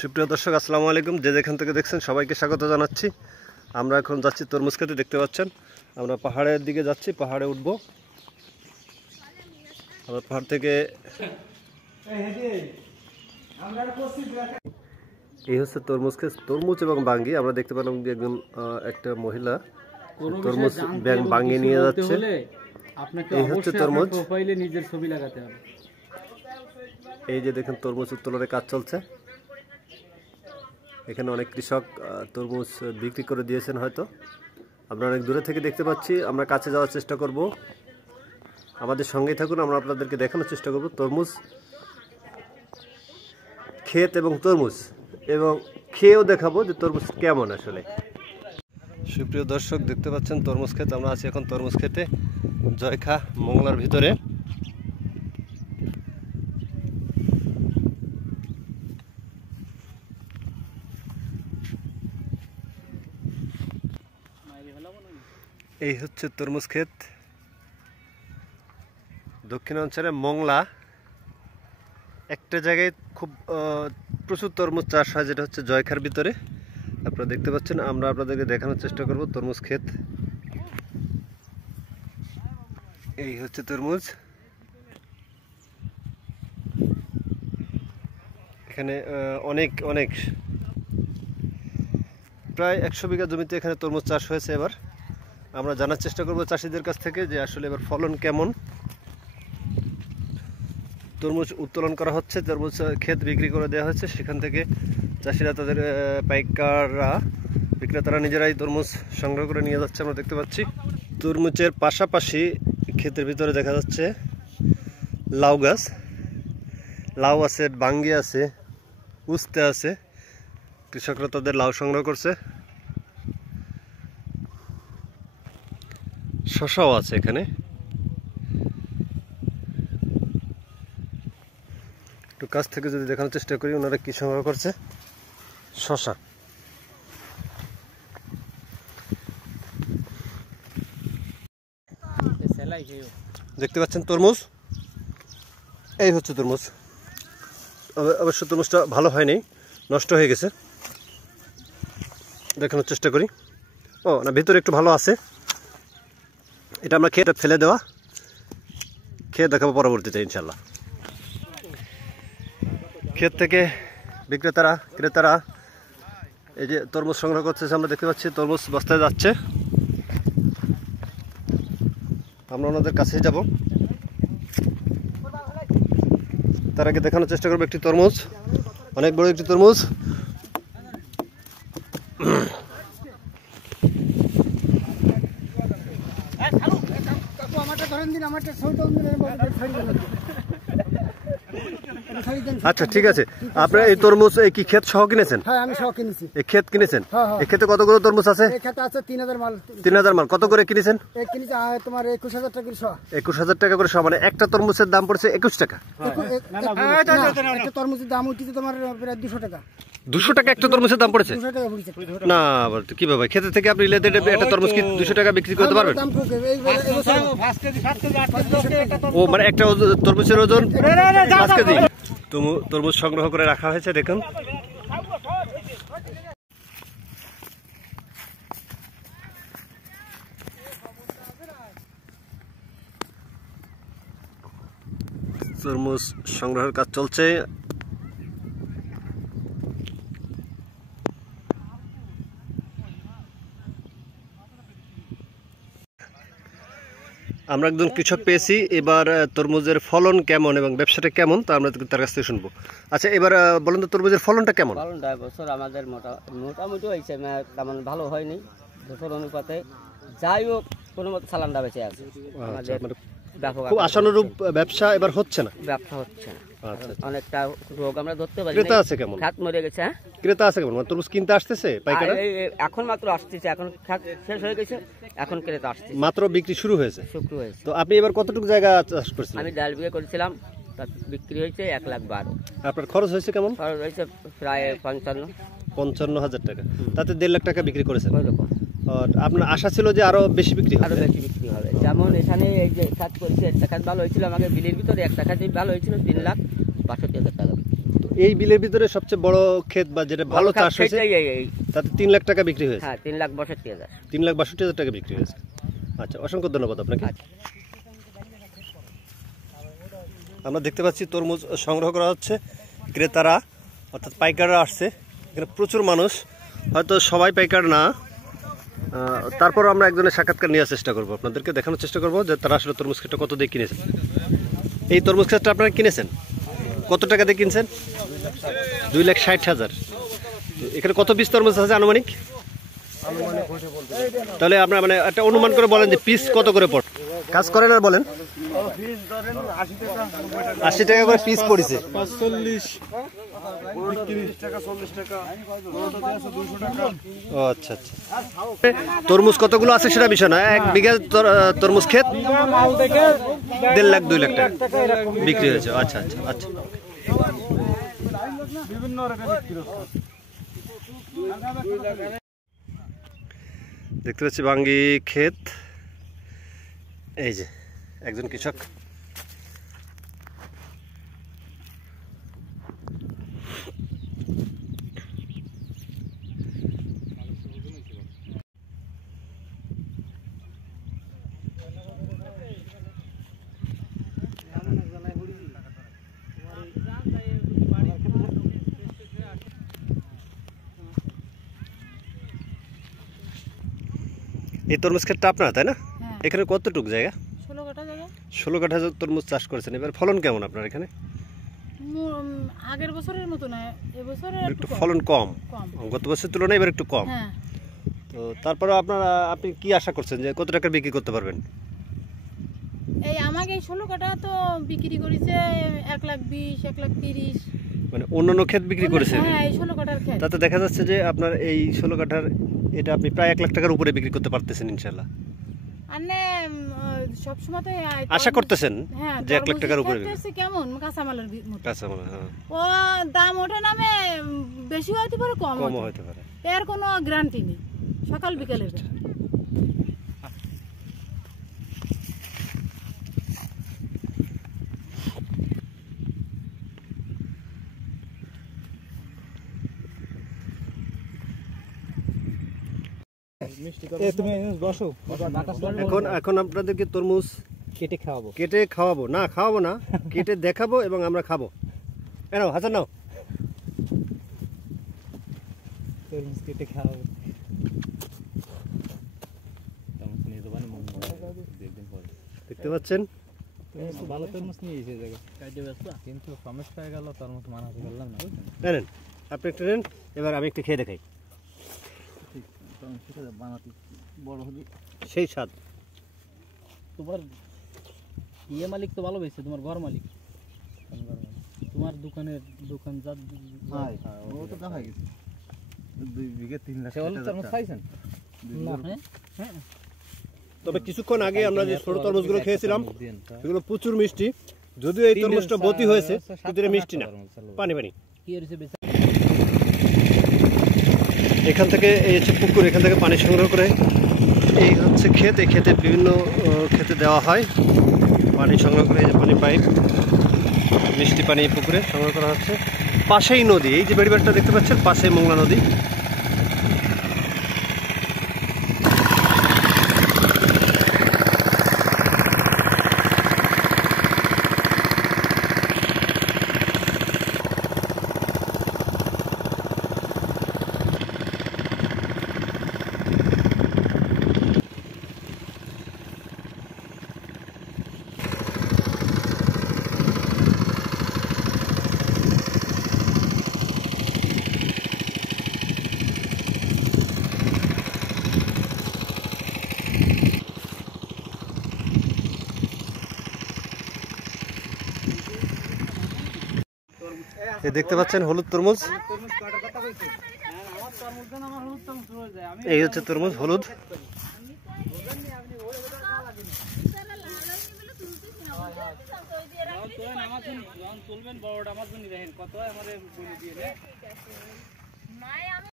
সুপ্রিয় দর্শক, আসসালামু আলাইকুম। যে যেখান থেকে দেখছেন সবাইকে স্বাগত জানাচ্ছি। আমরা এখন যাচ্ছি তরমুজ খেতে। দেখতে পাচ্ছেন আমরা পাহাড়ের দিকে যাচ্ছি, পাহাড়ে উঠবো। আমরা পাহাড় থেকে এই হচ্ছে তরমুজ খেত, তরমুজ এবং বাঙ্গি। আমরা দেখতে পেলাম যে একজন একটা মহিলা তরমুজ বাঙ্গি নিয়ে যাচ্ছে। এই হচ্ছে তরমুজ। নিজের ছবি লাগাতে হবে। এই যে দেখেন তরমুজ উত্তোলনের কাজ চলছে। এখানে অনেক কৃষক তরমুজ বিক্রি করে দিয়েছেন হয়তো। আমরা অনেক দূরে থেকে দেখতে পাচ্ছি। আমরা কাছে যাওয়ার চেষ্টা করব। আমাদের সঙ্গেই থাকুন, আমরা আপনাদেরকে দেখানোর চেষ্টা করব তরমুজ ক্ষেত এবং তরমুজ, এবং খেয়েও দেখাবো যে তরমুজ কেমন আসলে। সুপ্রিয় দর্শক, দেখতে পাচ্ছেন তরমুজ ক্ষেত। আমরা আছি এখন তরমুজ খেতে, জয়খা মংলার ভিতরে। এই হচ্ছে তরমুজ ক্ষেত, দক্ষিণাঞ্চলে মংলা। একটা জায়গায় খুব প্রচুর তরমুজ চাষ হয়, যেটা হচ্ছে জয়খার ভিতরে। আপনারা দেখতে পাচ্ছেন। আমরা আপনাদেরকে দেখানোর চেষ্টা করব তরমুজ ক্ষেত। এই হচ্ছে তরমুজ। এখানে অনেক প্রায় 100 বিঘা জমিতে এখানে তরমুজ চাষ হয়েছে। এবার আমরা জানার চেষ্টা করব চাষিদের কাছ থেকে যে আসলে এবার ফলন কেমন। তরমুজ উত্তোলন করা হচ্ছে, তরমুজ ক্ষেত বিক্রি করে দেওয়া হচ্ছে। সেখান থেকে চাষিরা তাদের পাইকাররা বিক্রেতারা নিজেরাই তরমুজ সংগ্রহ করে নিয়ে যাচ্ছে। আমরা দেখতে পাচ্ছি তরমুজের পাশাপাশি ক্ষেতের ভিতরে দেখা যাচ্ছে লাউ গাছ। লাউ আছে, বাঙ্গি আছে, উস্তে আছে। কৃষকরা তাদের লাউ সংগ্রহ করছে। শসাও আছে এখানে। একটু কাছ থেকে যদি দেখানোর চেষ্টা করি ওনারা কি সংগ্রহ করছে। শসা, দেখতে পাচ্ছেন তরমুজ। এই হচ্ছে তরমুজ। অবশ্য তরমুজটা ভালো হয়নি, নষ্ট হয়ে গেছে। দেখানোর চেষ্টা করি। ও না, ভিতরে একটু ভালো আছে। এটা আমরা খেয়ে ফেলে দেওয়া, খেয়ে দেখাবো পরবর্তীতে ইনশাল্লাহ। ক্ষেত থেকে ক্রেতারা এই যে তরমুজ সংগ্রহ করছে। আমরা দেখতে পাচ্ছি তরমুজ বস্তায় যাচ্ছে। আমরা ওনাদের কাছেই যাব। তার আগে দেখানোর চেষ্টা করবো একটি তরমুজ, অনেক বড় একটি তরমুজ। আচ্ছা, ঠিক আছে। আপনার এই তরমুজ কি ক্ষেত সহ কিনেছেন? হ্যাঁ, আমি সহ কিনেছি। এই ক্ষেত কিনেছেন? এই ক্ষেতে কতগুলো তরমুজ আছে? এই ক্ষেতে আছে 3000 মাল। 3000 মাল। কত করে কিনেছেন? এই কিনেছি তোমার 21000 টাকা করে সহ। 21000 টাকা করে সহ, মানে একটা তরমুজের দাম পড়ছে 21 টাকা। একটা তরমুজের দাম উঠেছে তোমার প্রায় 200 টাকা। 200 টাকা একটা তরমুজের দাম পড়েছে? 200 টাকা পড়েছে না, কিভাবে ক্ষেতে থেকে আপনি একটা তরমুজ কি 200 টাকা বিক্রি করতে পারবেন? ও মানে একটা তরমুজের ওজন 5 কেজি তরমুজ সংগ্রহ করে রাখা হয়েছে। দেখুন তরমুজ সংগ্রহের কাজ চলছে। আমরা একজন কৃষক পেয়েছি। এবার তরমুজের ফলন কেমন এবং ব্যবসাটা কেমন তা আমরা তার কাছ থেকে শুনবো। আচ্ছা, এবার বলুন তো তরমুজের ফলনটা কেমন? ফলনটা বছর আমাদের মোটামুটি হয়েছে, তেমন ভালো হয়নি বছর অনুপাতে। যাই হোক, কোনো মতো সালানটা বেঁচে আছে। খুব আশানুরূপ ব্যবসা এবার হচ্ছে না। ব্যবসা হচ্ছে না। অনেকটা রোগ আমরা ধরতে পারি। ক্রেতা আছে কেমন? খাত মরে গেছে। ক্রেতা আছে কেমন? তরমুজ কিনতে আসতেছে পাইকাররা? এখন মাত্র আসতেছে, এখন খাত শেষ হয়ে গেছে, এখন ক্রেতা আসছে, মাত্র বিক্রি শুরু হয়েছে। তো আপনি এবার কতটুকু জায়গা চাষ করছেন? আমি 1.5 বিঘা করেছিলাম, তার বিক্রি হয়েছে 1,12,000। আপনার খরচ হয়েছে কেমন? খরচ হয়েছে প্রায় 55,000 টাকা। তাতে 1.5 লাখ টাকা বিক্রি করেছেন। আর আপনার আশা ছিল যে আরো বেশি বিক্রি হবে? আরো বেশি বিক্রি হবে। যেমন এখানে এই যে খাত করেছে, একটা খাত ভালো হয়েছিল, আমাকে বিলের ভিতরে একটা খাত ভালো হয়েছিল 3,62,000 টাকা। এই বিলের ভিতরে সবচেয়ে বড় ক্ষেত বা যেটা ভালো চাষ হয়েছে তাতে 3 লাখ টাকা বিক্রি হয়েছে। হ্যাঁ 3,62,000। 3,62,000 টাকা বিক্রি হয়েছে। আচ্ছা, অসংখ্য ধন্যবাদ আপনাকে। আমরা দেখতে পাচ্ছি তরমুজ সংগ্রহ করা হচ্ছে, ক্রেতারা অর্থাৎ পাইকাররা আসছে। এখানে প্রচুর মানুষ, হয়তো সবাই পাইকার না, তারপর আমরা একজনের সাক্ষাৎকার নেওয়ার চেষ্টা করবো, আপনাদেরকে দেখানোর চেষ্টা করবো যে তারা আসলে তরমুজ ক্ষেতটা কত দিয়ে কিনেছেন। এই তরমুজ ক্ষেতটা আপনারা কিনেছেন কত টাকা দিয়ে কিনছেন? 2,60,000। এখানে কত পিস তরমুজ আছে আনুমানিক? তাহলে আপনারা মানে একটা অনুমান করে বলেন যে পিস কত করে পড়ে। কাজ করেন আর বলেন। 80 টাকা করে পিস পড়েছে। 45 টাকা 40 টাকা। ও আচ্ছা আচ্ছা। তরমুজ কতগুলো আছে সেটা বিষয় না, 1 বিঘা তরমুজ ক্ষেত 1.5 লাখ 2 লাখ টাকা বিক্রি হয়েছে। আচ্ছা আচ্ছা আচ্ছা। বিভিন্ন রকমের বিক্রি হচ্ছে। দেখতে পাচ্ছি বাঙ্গি ক্ষেত, এই যে একজন কৃষক। এই তরমুজ ক্ষেতটা আপনার, তাই না? এখানে কতটুকু জায়গা? 16 কাঠা জায়গা। 16 কাঠা তরমুজ চাষ করেছেন। এবার ফলন কেমন আপনার এখানে? আগের বছরের মতো না, এবছরে একটু ফলন কম, কম। গত বছরের তুলনায় এবার একটু কম। হ্যাঁ। তো তারপরে আপনি কি আশা করছেন যে কত টাকা বিক্রি করতে পারবেন? এই আমাকে এই 16 কাঠা তো বিক্রি করেছে 1,20,000, 1,30,000। মানে অন্যান্য ক্ষেত বিক্রি করেছেন? হ্যাঁ, এই 16 কাঠার ক্ষেত। তাতে দেখা যাচ্ছে যে আপনার এই 16 কাঠার এটা আপনি প্রায় 1 লাখ টাকার উপরে বিক্রি করতে পারতেছেন ইনশাআল্লাহ। আনে সব সময় তো আশা করতেছেন হ্যাঁ, যে 1 লাখ টাকার উপরে বিক্রি করতেছে। কেমন কাঁচামালের মতো কাঁচামাল, হ্যাঁ, ও দাম ওঠে নামে, বেশি হইতে পারে কম হতে পারে। এর কোনো গ্যারান্টি নেই, সকাল বিকেলের। এখন আপনাদেরকে তরমুজ কেটে খাওয়াবো না, কেটে দেখাবো এবং আমরা খাবো। নাও হাসান, নাও তরমুজ কেটে খাওয়াবো। দেখতে পাচ্ছেন ভালো তরমুজ নিয়ে এসে জায়গা কিন্তু সমস্যা হয়ে গেল, তরমুজ মানাতে পারলাম না। নেন, আপনি একটা নেন, এবার আমি একটু খেয়ে দেখাই। বানাতে বড় হলি সেই স্বাদ। তোমার ইয়ে মালিক তো ভালো হয়েছে, তোমার ঘর মালিক, তোমার দোকান যার ও তো দেখা গেছে 2 বিঘা 3 লাখ টাকা তরমুজ খাইছেন না। হ্যাঁ তবে কিছুক্ষণ আগে আমরা যে ছোট তরমুজগুলো খেয়েছিলাম সেগুলো প্রচুর মিষ্টি, যদিও এই তরমুজটা বতি হয়েছে কিন্তু এটা মিষ্টি না, পানি পানি। কি হয়েছে বেচা? এখান থেকে এই হচ্ছে পুকুর, এখান থেকে পানি সংগ্রহ করে এই হচ্ছে ক্ষেত, এই ক্ষেতে বিভিন্ন ক্ষেতে দেওয়া হয় পানি সংগ্রহ করে। এই যে পানি পাইপ, মিষ্টি পানি পুকুরে সংগ্রহ করা হচ্ছে। পাশেই নদী, এই যে বেড়িবাড়িটা দেখতে পাচ্ছেন পাশে মোংলা নদী। দেখতে পাচ্ছেন হলুদ তরমুজ, এই হচ্ছে তরমুজ হলুদ। চলবেন বড়টা আমার জন্য দেখেন কত আমার